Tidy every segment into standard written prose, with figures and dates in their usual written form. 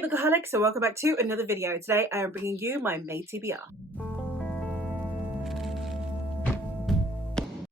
Hey Bookaholics, so welcome back to another video. Today I am bringing you my May TBR.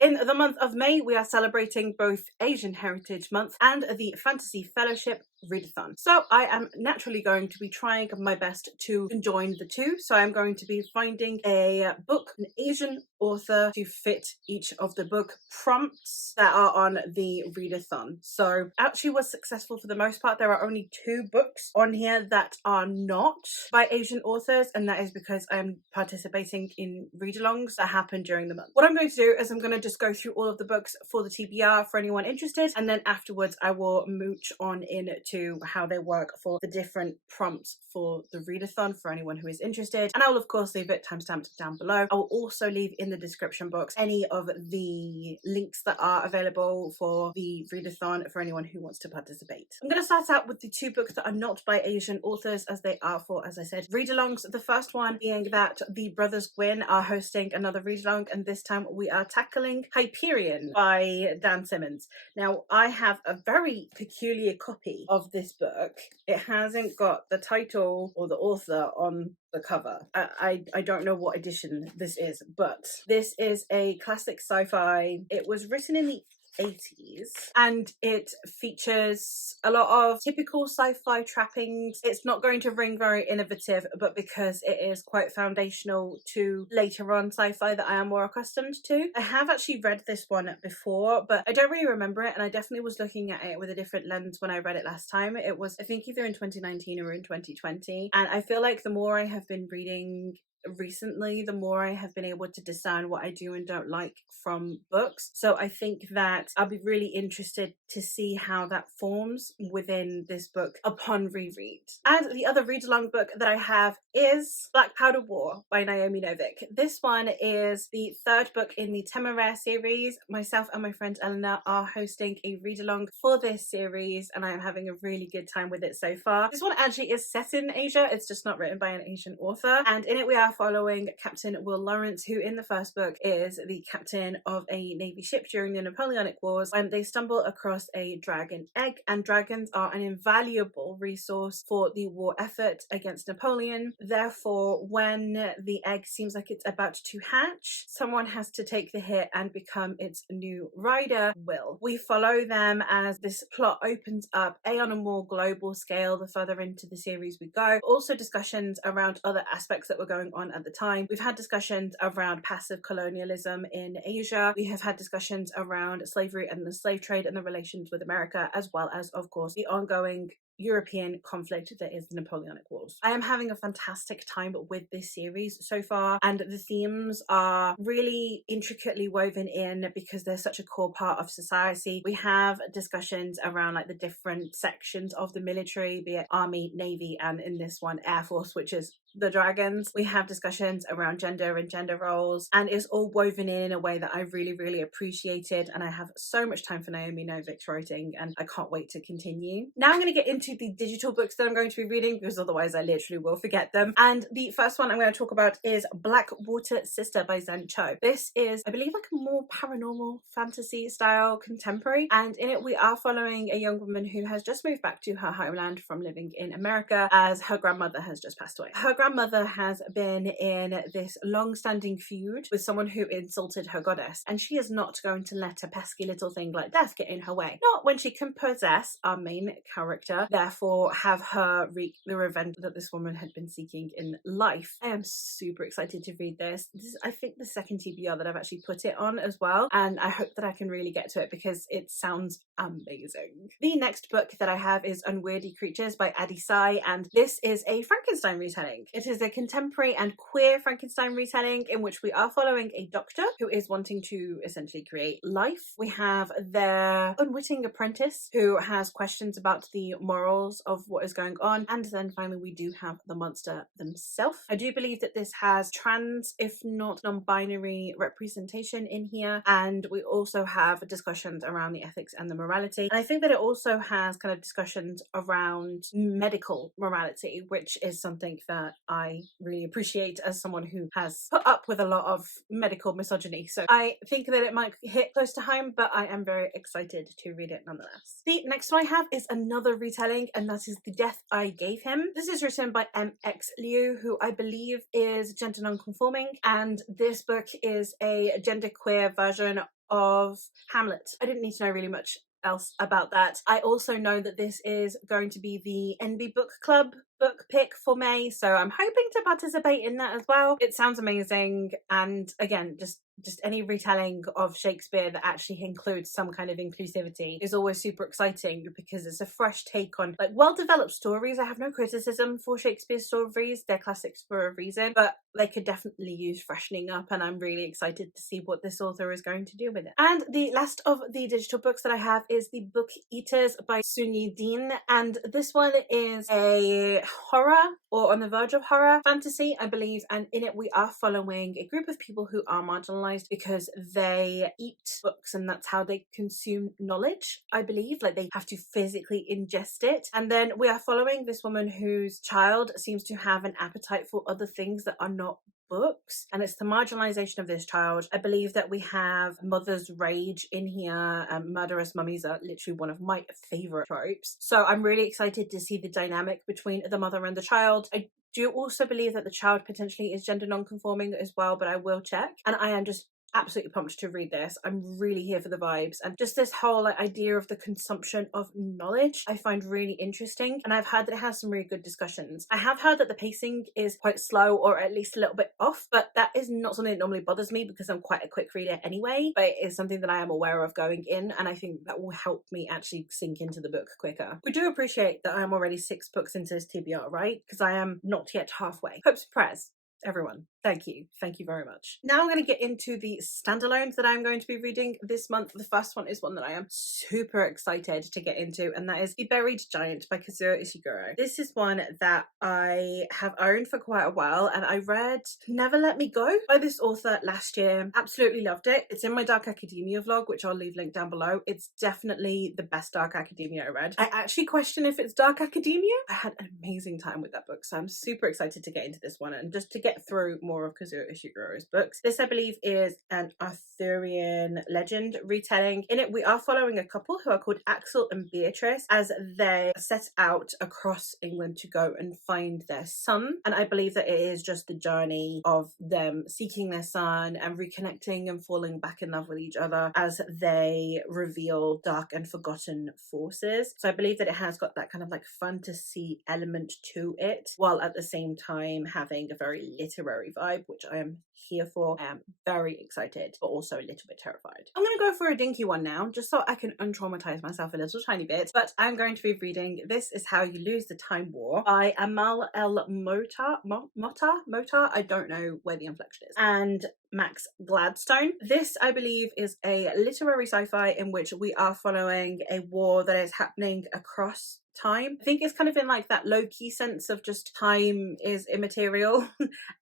In the month of May, we are celebrating both Asian Heritage Month and the Fantasy Fellowship Readathon. So I am naturally going to be trying my best to join the two. So I'm going to be finding a book, an Asian author to fit each of the book prompts that are on the Readathon. So actually was successful for the most part. There are only 2 books on here that are not by Asian authors, and that is because I'm participating in readalongs that happen during the month. What I'm going to do is I'm going to just go through all of the books for the TBR for anyone interested, and then afterwards I will mooch on into how they work for the different prompts for the readathon for anyone who is interested, and I will of course leave it timestamped down below. I will also leave in the description box any of the links that are available for the readathon for anyone who wants to participate. I'm going to start out with the 2 books that are not by Asian authors, as they are for, as I said, readalongs. The first one being that the Brothers Gwyn are hosting another readalong, and this time we are tackling Hyperion by Dan Simmons. Now, I have a very peculiar copy of this book. It hasn't got the title or the author on the cover. I don't know what edition this is, but this is a classic sci-fi. It was written in the 80s and it features a lot of typical sci-fi trappings. It's not going to ring very innovative, but because it is quite foundational to later on sci-fi that I am more accustomed to. I have actually read this one before, but I don't really remember it, and I definitely was looking at it with a different lens when I read it last time. It was, I think, either in 2019 or in 2020, and I feel like the more I have been reading recently, the more I have been able to discern what I do and don't like from books. So I think that I'll be really interested to see how that forms within this book upon reread. And the other read-along book that I have is Black Powder War by Naomi Novik. This one is the 3rd book in the Temeraire series. Myself and my friend Eleanor are hosting a read-along for this series, and I am having a really good time with it so far. This one actually is set in Asia. It's just not written by an Asian author, and in it we are following Captain Will Lawrence, who in the first book is the captain of a Navy ship during the Napoleonic Wars, when they stumble across a dragon egg, and dragons are an invaluable resource for the war effort against Napoleon. Therefore, when the egg seems like it's about to hatch, someone has to take the hit and become its new rider, Will. We follow them as this plot opens up on a more global scale the further into the series we go. Also discussions around other aspects that were going on at the time. We've had discussions around passive colonialism in Asia. We have had discussions around slavery and the slave trade and the relations with America, as well as, of course, the ongoing European conflict that is the Napoleonic Wars. I am having a fantastic time with this series so far, and the themes are really intricately woven in because they're such a core part of society. We have discussions around like the different sections of the military, be it Army, Navy, and in this one Air Force, which is the dragons. We have discussions around gender and gender roles, and it's all woven in a way that I really appreciated, and I have so much time for Naomi Novik's writing, and I can't wait to continue. Now I'm going to get into the digital books that I'm going to be reading, because otherwise I literally will forget them. And the first one I'm going to talk about is Blackwater Sister by Zen Cho. This is, I believe, like a more paranormal fantasy style contemporary, and in it we are following a young woman who has just moved back to her homeland from living in America, as her grandmother has just passed away. Her grandmother has been in this long-standing feud with someone who insulted her goddess, and she is not going to let a pesky little thing like death get in her way. Not when she can possess our main character, therefore have her wreak the revenge that this woman had been seeking in life. I am super excited to read this. This is, I think, the second TBR that I've actually put it on as well, and I hope that I can really get to it because it sounds amazing. The next book that I have is Unwieldy Creatures by Addie Sai, and this is a Frankenstein retelling. It is a contemporary and queer Frankenstein retelling in which we are following a doctor who is wanting to essentially create life. We have their unwitting apprentice who has questions about the morals of what is going on, and then finally we do have the monster themselves. I do believe that this has trans, if not non-binary, representation in here, and we also have discussions around the ethics and the morality, and I think that it also has kind of discussions around medical morality, which is something that I really appreciate as someone who has put up with a lot of medical misogyny. So I think that it might hit close to home, but I am very excited to read it nonetheless. The next one I have is another retelling following, and that is The Death I Gave Him. This is written by MX Liu, who I believe is gender non-conforming, and this book is a genderqueer version of Hamlet. I didn't need to know really much else about that. I also know that this is going to be the Enby Book Club book pick for May, so I'm hoping to participate in that as well. It sounds amazing, and again, just any retelling of Shakespeare that actually includes some kind of inclusivity is always super exciting, because it's a fresh take on like well-developed stories. I have no criticism for Shakespeare's stories, they're classics for a reason, but they could definitely use freshening up, and I'm really excited to see what this author is going to do with it. And the last of the digital books that I have is The Book Eaters by Sunyi Dean, and this one is a horror, or on the verge of horror fantasy, I believe, and in it we are following a group of people who are marginalized because they eat books, and that's how they consume knowledge, I believe. Like, they have to physically ingest it. And then we are following this woman whose child seems to have an appetite for other things that are not books, and it's the marginalization of this child. I believe that we have mother's rage in here. Murderous mummies are literally one of my favorite tropes, so I'm really excited to see the dynamic between the mother and the child. I do also believe that the child potentially is gender non-conforming as well, but I will check. And I am just absolutely pumped to read this. I'm really here for the vibes, and just this whole idea of the consumption of knowledge I find really interesting, and I've heard that it has some really good discussions. I have heard that the pacing is quite slow, or at least a little bit off, but that is not something that normally bothers me because I'm quite a quick reader anyway, but it is something that I am aware of going in, and I think that will help me actually sink into the book quicker. We do appreciate that I'm already 6 books into this TBR, right? Because I am not yet halfway. Hopes and prayers, everyone. Thank you very much. Now I'm going to get into the standalones that I'm going to be reading this month. The first one is one that I am super excited to get into, and that is The Buried Giant by Kazuo Ishiguro. This is one that I have owned for quite a while, and I read Never Let Me Go by this author last year. Absolutely loved it. It's in my Dark Academia vlog, which I'll leave linked down below. It's definitely the best Dark Academia I read. I actually question if it's Dark Academia. I had an amazing time with that book, so I'm super excited to get into this one and just to get through more of Kazuo Ishiguro's books. This, I believe, is an Arthurian legend retelling. In it, we are following a couple who are called Axel and Beatrice as they set out across England to go and find their son. And I believe that it is just the journey of them seeking their son and reconnecting and falling back in love with each other as they reveal dark and forgotten forces. So I believe that it has got that kind of like fantasy element to it, while at the same time having a very literary vibe, which I am here for. I am very excited, but also a little bit terrified. I'm going to go for a dinky one now, just so I can untraumatize myself a little tiny bit, but I'm going to be reading This Is How You Lose the Time War by Amal El Mota. I don't know where the inflection is. And Max Gladstone. This, I believe, is a literary sci-fi in which we are following a war that is happening across time. I think it's kind of in like that low-key sense of just time is immaterial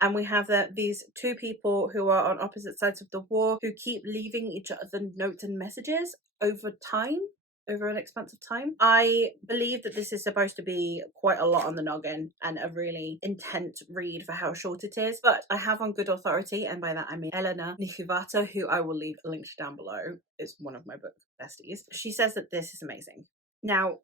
and we have these two people who are on opposite sides of the war who keep leaving each other notes and messages over an expanse of time. I believe that this is supposed to be quite a lot on the noggin and a really intense read for how short it is, but I have on good authority, and by that I mean Elena Nihibata, who I will leave linked down below, is one of my book besties. She says that this is amazing. Now,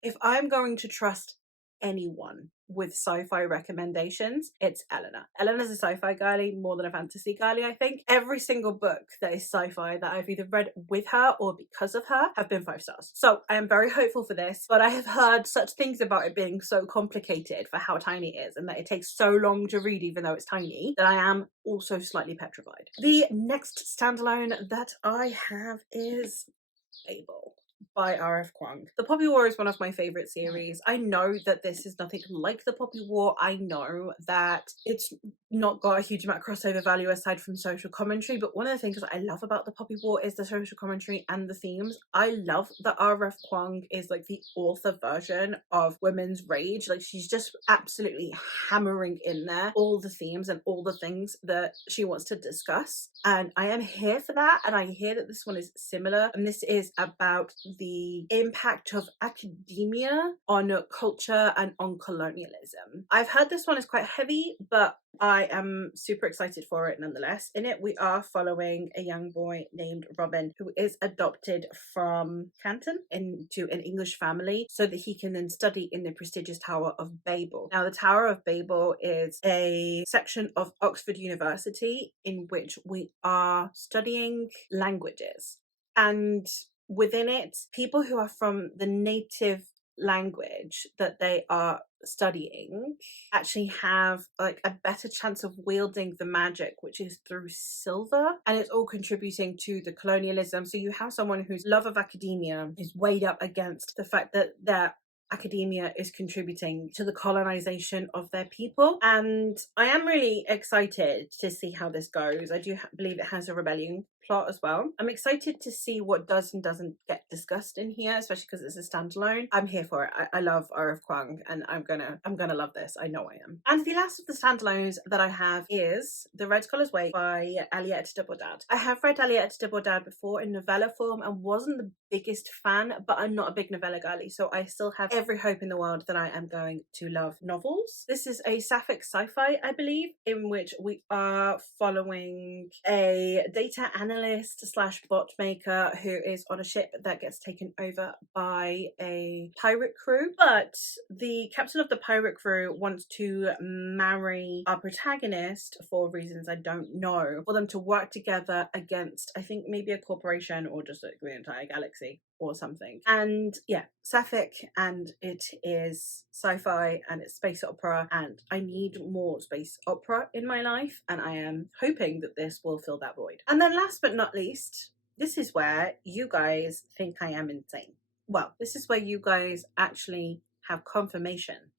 if I'm going to trust anyone with sci-fi recommendations, it's Eleanor. Eleanor's a sci-fi girly more than a fantasy girly, I think. Every single book that is sci-fi that I've either read with her or because of her have been 5 stars. So I am very hopeful for this, but I have heard such things about it being so complicated for how tiny it is and that it takes so long to read even though it's tiny that I am also slightly petrified. The next standalone that I have is Babel by R.F. Kuang. The Poppy War is one of my favourite series. I know that this is nothing like the Poppy War. I know that it's not got a huge amount of crossover value aside from social commentary, but one of the things that I love about the Poppy War is the social commentary and the themes. I love that R.F. Kuang is like the author version of Women's Rage. Like, she's just absolutely hammering in there all the themes and all the things that she wants to discuss, and I am here for that. And I hear that this one is similar, and this is about the impact of academia on culture and on colonialism. I've heard this one is quite heavy, but I am super excited for it nonetheless. In it, we are following a young boy named Robin who is adopted from Canton into an English family so that he can then study in the prestigious Tower of Babel. Now, the Tower of Babel is a section of Oxford University in which we are studying languages. And within it, people who are from the native language that they are studying actually have like a better chance of wielding the magic, which is through silver, and it's all contributing to the colonialism. So you have someone whose love of academia is weighed up against the fact that their academia is contributing to the colonization of their people, and I am really excited to see how this goes. I do believe it has a rebellion plot as well. I'm excited to see what does and doesn't get discussed in here, especially because it's a standalone. I'm here for it. I love R.F. Kuang, and I'm gonna love this. I know I am. And the last of the standalones that I have is The Red Scholar's Wake by Aliette de Bodad. I have read Aliette de Bodad before in novella form and wasn't the biggest fan, but I'm not a big novella girly, so I still have every hope in the world that I am going to love novels. This is a sapphic sci-fi, I believe, in which we are following a data analyst slash bot maker who is on a ship that gets taken over by a pirate crew, but the captain of the pirate crew wants to marry our protagonist for reasons I don't know, for them to work together against, I think, maybe a corporation or just like the entire galaxy or something. And yeah, sapphic, and it is sci-fi and it's space opera, and I need more space opera in my life, and I am hoping that this will fill that void. And then last but not least, this is where you guys think I am insane. Well, this is where you guys actually have confirmation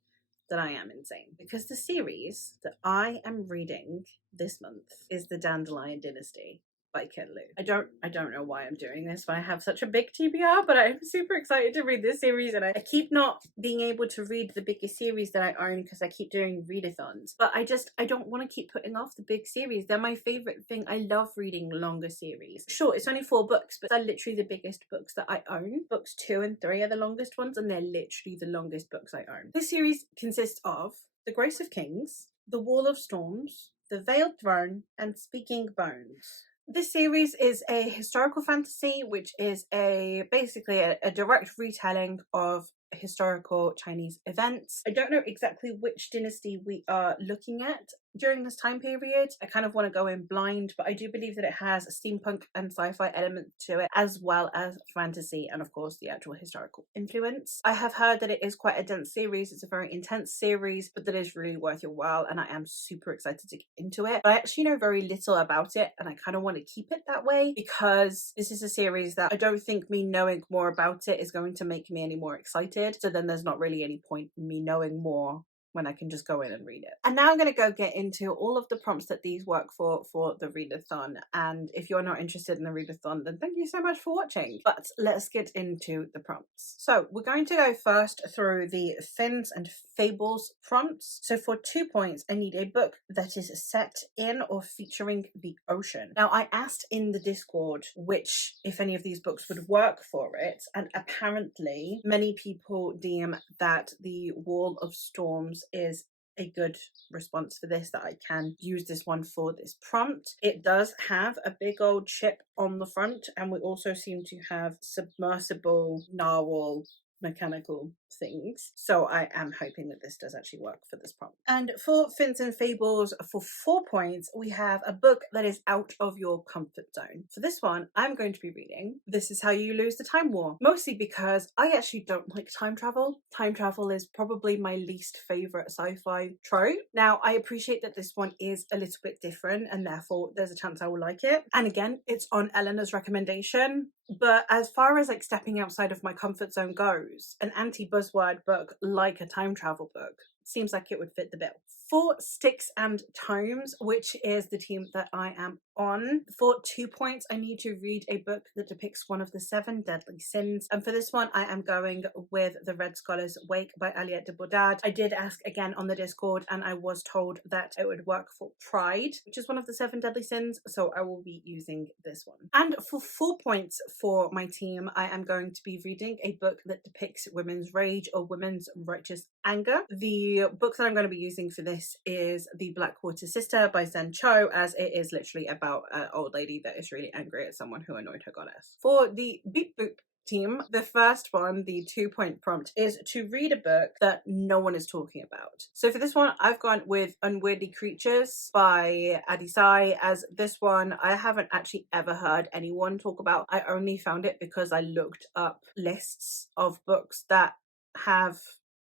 that I am insane, because the series that I am reading this month is The Dandelion Dynasty by Ken Liu. I don't know why I'm doing this, but I have such a big TBR, but I'm super excited to read this series, and I keep not being able to read the biggest series that I own because I keep doing readathons. But I don't want to keep putting off the big series. They're my favorite thing. I love reading longer series. Sure, it's only 4 books, but they're literally the biggest books that I own. Books 2 and 3 are the longest ones, and they're literally the longest books I own. This series consists of The Grace of Kings, The Wall of Storms, The Veiled Throne, and Speaking Bones. This series is a historical fantasy, which is basically a direct retelling of historical Chinese events. I don't know exactly which dynasty we are looking at during this time period. I kind of want to go in blind, but I do believe that it has a steampunk and sci-fi element to it, as well as fantasy and of course the actual historical influence. I have heard that it is quite a dense series. It's a very intense series, but that is really worth your while, and I am super excited to get into it. But I actually know very little about it, and I kind of want to keep it that way because this is a series that I don't think me knowing more about it is going to make me any more excited. So then there's not really any point in me knowing more when I can just go in and read it. And now I'm going to go get into all of the prompts that these work for the readathon. And if you're not interested in the readathon, then thank you so much for watching. But let's get into the prompts. So we're going to go first through the Fins and Fables prompts. So for 2 points, I need a book that is set in or featuring the ocean. Now, I asked in the Discord which, if any of these books would work for it, and apparently many people deem that The Wall of Storms is a good response for this, that I can use this one for this prompt. It does have a big old ship on the front, and we also seem to have submersible narwhal mechanical things, so I am hoping that this does actually work for this prompt. And for Fins and Fables, for 4 points, we have a book that is out of your comfort zone. For this one, I'm going to be reading This Is How You Lose the Time War, mostly because I actually don't like time travel. Time travel is probably my least favorite sci-fi trope. Now, I appreciate that this one is a little bit different, and therefore there's a chance I will like it. And again, it's on Eleanor's recommendation. But as far as like stepping outside of my comfort zone goes, an anti-buzzword book like a time travel book seems like it would fit the bill. For Sticks and Tomes, which is the team that I am on, for 2 points, I need to read a book that depicts one of the 7 deadly sins. And for this one, I am going with The Red Scholar's Wake by Aliette de Bodad. I did ask again on the Discord, and I was told that it would work for Pride, which is one of the 7 deadly sins, so I will be using this one. And for 4 points for my team, I am going to be reading a book that depicts women's rage or women's righteous anger. The The book that I'm going to be using for this is The Blackwater Sister by Zen Cho, as it is literally about an old lady that is really angry at someone who annoyed her goddess. For the Beep Boop team, the first one, the 2-point prompt, is to read a book that no one is talking about. So for this one, I've gone with Unwieldy Creatures by Adisai, as this one I haven't actually ever heard anyone talk about. I only found it because I looked up lists of books that have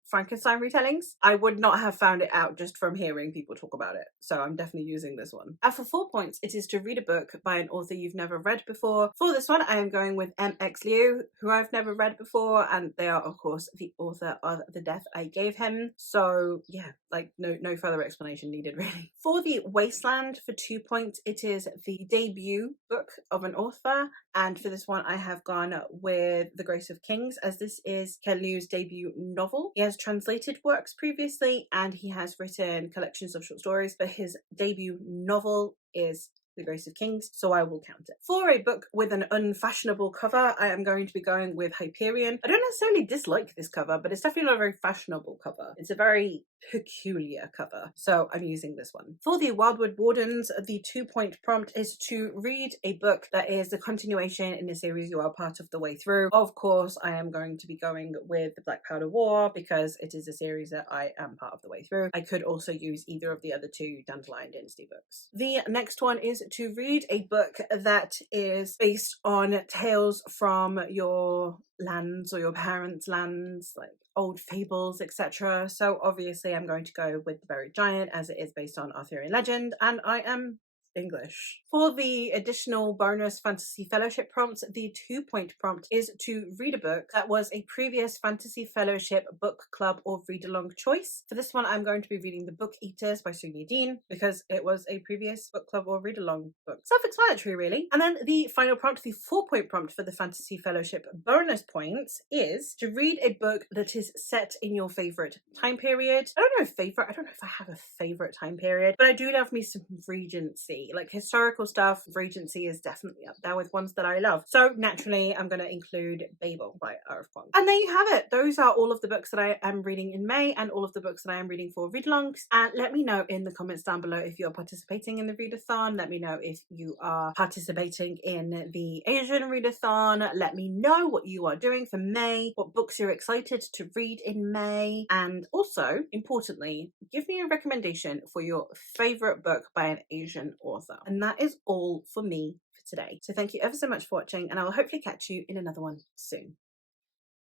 Frankenstein retellings. I would not have found it out just from hearing people talk about it, so I'm definitely using this one. And for 4 points, it is to read a book by an author you've never read before. For this one, I am going with MX Liu, who I've never read before, and they are of course the author of The Death I Gave Him. So yeah, like no further explanation needed really. For the Wasteland, for 2 points, it is the debut book of an author, and for this one I have gone with The Grace of Kings, as this is Ken Liu's debut novel. He has translated works previously and he has written collections of short stories, but his debut novel is The Grace of Kings, so I will count it. For a book with an unfashionable cover, I am going to be going with Hyperion. I don't necessarily dislike this cover, but it's definitely not a very fashionable cover. It's a very peculiar cover, so I'm using this one. For the Wildwood Wardens, the 2-point prompt is to read a book that is the continuation in a series you are part of the way through. Of course, I am going to be going with The Black Powder War because it is a series that I am part of the way through. I could also use either of the other 2 Dandelion Dynasty books. The next one is to read a book that is based on tales from your lands or your parents' lands, like old fables, etc. So obviously I'm going to go with The Buried Giant, as it is based on Arthurian legend, and I am English. For the additional bonus fantasy fellowship prompts, the 2-point prompt is to read a book that was a previous fantasy fellowship book club or read along choice. For this one, I'm going to be reading The Book Eaters by Sonia Dean because it was a previous book club or read along book. Self-explanatory really. And then the final prompt, the 4-point prompt for the fantasy fellowship bonus points, is to read a book that is set in your favorite time period. I don't know if I have a favorite time period, but I do love me some Regency. Like historical stuff, Regency is definitely up there with ones that I love. So naturally, I'm going to include Babel by R.F. Kuang. And there you have it. Those are all of the books that I am reading in May and all of the books that I am reading for Readalongs. And let me know in the comments down below if you're participating in the Readathon. Let me know if you are participating in the Asian Readathon. Let me know what you are doing for May, what books you're excited to read in May. And also, importantly, give me a recommendation for your favourite book by an Asian author. And that is all for me for today. So thank you ever so much for watching, and I will hopefully catch you in another one soon.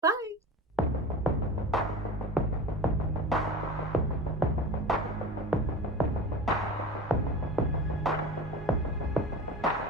Bye!